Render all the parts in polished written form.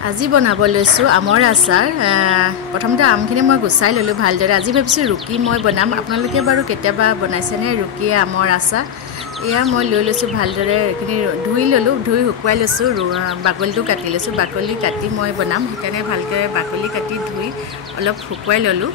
আজি বনাব লৈছো আমৰ আচাৰ প্ৰথমতে আমখিনি মই গুছাই ললো ভালদৰে আজি ভাবিছো ৰুকি মই বনাম আপোনালোকে বাৰু কেতিয়াবা বনাইছেনে ৰুকি আমৰ আচাৰ এয়া মই লৈ লৈছো ভালদৰে এখিনি ধুই ললো ধুই শুকুৱাই লৈছো বাকলিটো কাটি লৈছো বাকলি কাটি মই বনাম সেইকাৰণে ভালকে বাকলি কাটি ধুই অলপ শুকুৱাই ললো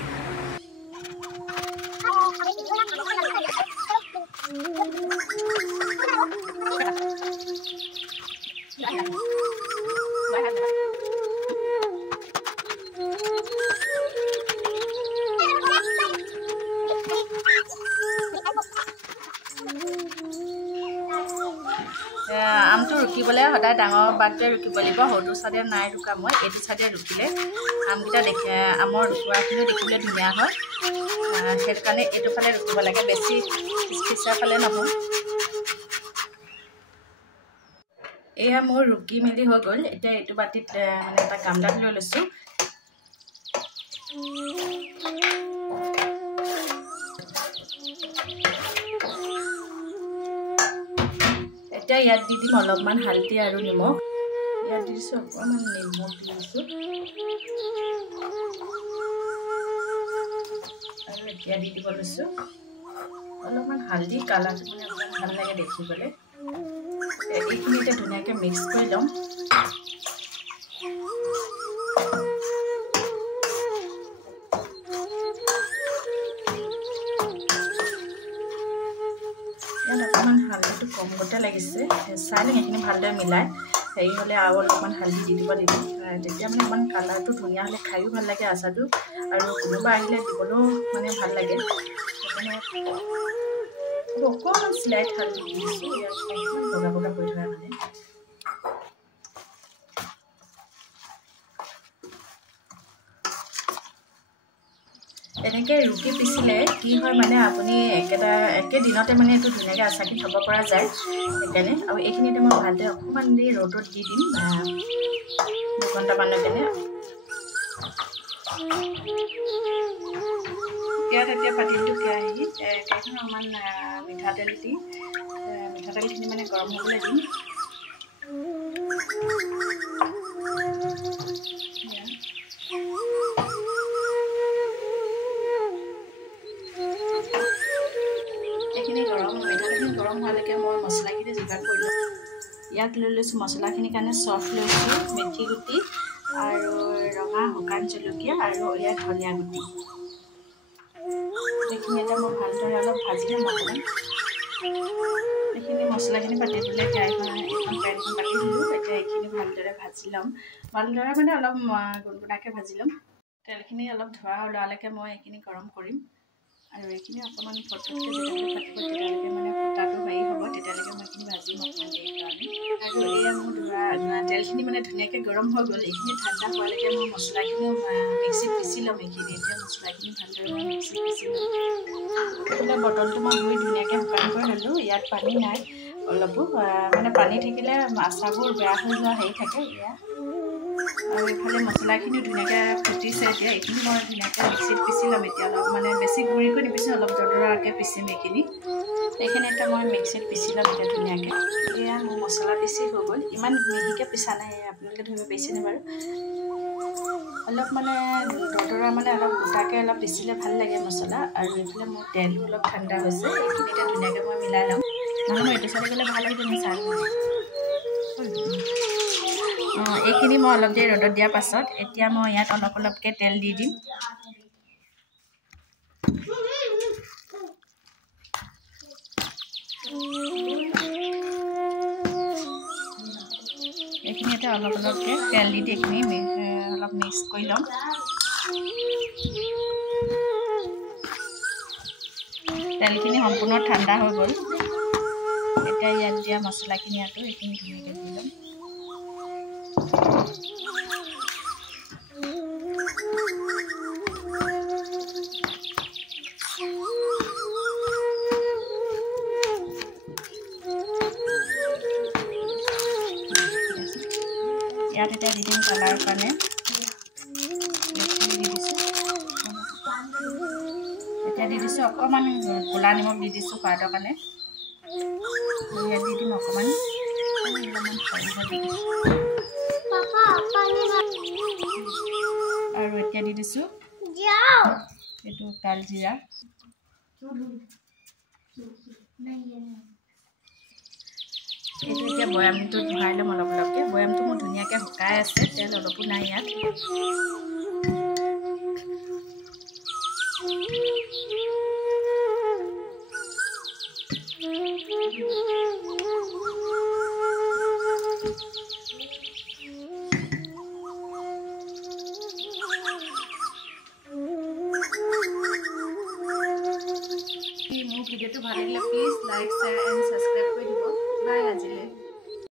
আমটো ৰুকিবলৈ সদায় ডাঙৰ বাটে ৰুকিব লাগিব সৰু চাইডে নাই ৰুকা মই এইটো চাইডে ৰুকিলে আমকেইটা দেখে আমৰ ৰুকুৱাখিনি দেখিবলৈ ধুনীয়া হয় সেইটো কাৰণে এইটো ফালে ৰুকিব লাগে বেছি পিছা ফালে নহয় এয়া মোৰ ৰুকি মেলি হৈ গ'ল এতিয়া এইটো বাটিত মানে এটা গামলাত লৈ লৈছোঁ এতিয়া ইয়াত দি দিম অলপমান হালধি আৰু নিমখ ইয়াত দি দিছোঁ অকণমান নিমখ দি দিছোঁ আৰু এতিয়া দি দিব লৈছোঁ অলপমান হালধি কালাৰটো মানে অকণমান ভাল লাগে দেখিবলৈ এইখিনিতে ধুনীয়াকৈ মিক্স কৰি ল'ম ইয়াত অকণমান হালধিটো কম গতে লাগিছে চাই লওঁ সেইখিনি ভালদৰে মিলাই হেৰি হ'লে আৰু অলপমান হালধি দি দিব লাগিব তেতিয়া মানে অকণমান কালাৰটো ধুনীয়া হ'লে খায়ো ভাল লাগে আচাৰটো আৰু কোনোবা আহিলে দিবলৈও মানে ভাল লাগে সেইকাৰণে অকণমান স্লাইট হালধি দি দিছোঁ ইয়াত অকণমান বগা বগা কৰি থকা মানে এনেকৈ ৰুকি পিচিলে কি হয় মানে আপুনি একে দিনতে মানে এইটো ধুনীয়াকৈ আচাৰখিনি থ'ব পৰা যায় সেইকাৰণে আৰু এইখিনিতে মই ভালদৰে অকণমান দি ৰ'দত দি দিম দুঘণ্টামানৰ কাৰণে ইয়াত এতিয়া পাতিলটো কেৰাহীত অকণমান মিঠাতেলখিনি মানে গৰম হ'বলৈ দিম এইখিনি মিঠাতেলখিনি গৰম হোৱালৈকে মই মছলাখিনি যোগাৰ কৰিলোঁ ইয়াত লৈ লৈছোঁ মছলাখিনিৰ কাৰণে চফ লৈছোঁ মেথি গুটি আৰু ৰঙা শুকান জলকীয়া আৰু ইয়াত ধনিয়া গুটি এইখিনি এতিয়া মই ভালদৰে অলপ ভাজি ল'ম অকণমান এইখিনি মছলাখিনি পাতিবলৈ কেৰাহীখন এখন পেনখন পাতি দিলোঁ এতিয়া এইখিনি ভালদৰে ভাজি ল'ম ভালদৰে মানে অলপ গুণগুণাকৈ ভাজি ল'ম তেলখিনি অলপ ধোৱা ওলোৱালৈকে মই এইখিনি গৰম কৰিম আৰু এইখিনি অকণমান ফটফটকৈ যেতিয়ালৈকে পাতিব তেতিয়ালৈকে মানে ফুটাটো হেৰি হ'ব তেতিয়ালৈকে মই এইখিনি ভাজিম অকণমান দেৰি কাৰণে আৰু এয়া মোৰ তেলখিনি মানে ধুনীয়াকৈ গৰম হৈ গ'ল এইখিনি ঠাণ্ডা হোৱালৈকে মই মছলাখিনিও মিক্সিত পিচি ল'ম এইখিনি এতিয়া মছলাখিনি ভালদৰে মই মিক্সিত পিচি ল'ম এইফালে বটলটো মই ধুই ধুনীয়াকৈ শুকান কৰি ল'লোঁ ইয়াত পানী নাই অলপো মানে পানী থাকিলে আচাৰবোৰ বেয়া হৈ যোৱা হেৰি থাকে ইয়াত আৰু এইফালে মছলাখিনিও ধুনীয়াকৈ ফুটিছে এতিয়া এইখিনি মই ধুনীয়াকৈ মিক্সিত পিচি ল'ম এতিয়া অলপ মানে বেছি গুড়ি কৰি নিপিচি অলপ দৰদৰাকৈ পিচিম এইখিনি এতিয়া মই মিক্সিত পিচি ল'ম এতিয়া ধুনীয়াকৈ এয়া মোৰ মছলা পিচি হৈ গ'ল ইমান মিহিকৈ পিছা নাই আপোনালোকে ধৰিব পাৰিছেনে বাৰু অলপ মানে দৰদৰা মানে অলপ গোটাকৈ অলপ পিচিলে ভাল লাগে মছলা আৰু এইফালে মোৰ তেলো অলপ ঠাণ্ডা হৈছে এইখিনি এতিয়া ধুনীয়াকৈ মই মিলাই ল'ম নহ'লে মই এইটো চাই গ'লে ভাল লাগিব চাহ এইখিনি মই অলপ দেৰি ৰ'দত দিয়াৰ পাছত এতিয়া মই ইয়াত অলপ অলপকৈ তেল দি দিম এইখিনি এতিয়া অলপ অলপকৈ তেল দি এইখিনি অলপ মিক্স কৰি ল'ম তেলখিনি সম্পূৰ্ণ ঠাণ্ডা হৈ গ'ল এতিয়া ইয়াত দিয়া মছলাখিনি ইয়াতো এইখিনি ধুনীয়াকৈ দি ল'ম ইয়াত এতিয়া দি দিম কালাৰৰ কাৰণে এতিয়া দি দিছোঁ অকণমান ক'লা নিমখ দি দিছোঁ সোৱাদৰ কাৰণে ইয়াত দি দিম অকণমান দি দিছোঁ এইটো কালজিৰা এইটো এতিয়া বৈয়ামটোত ভৰাই ল'ম অলপ অলপকৈ বৈয়ামটো মোৰ ধুনীয়াকৈ শুকাই আছে তেল অলপো নাই ইয়াত মোৰ ভিডিঅ'টো ভাল লাগিলে please like share and subscribe কৰি দিব বাই আজিলৈ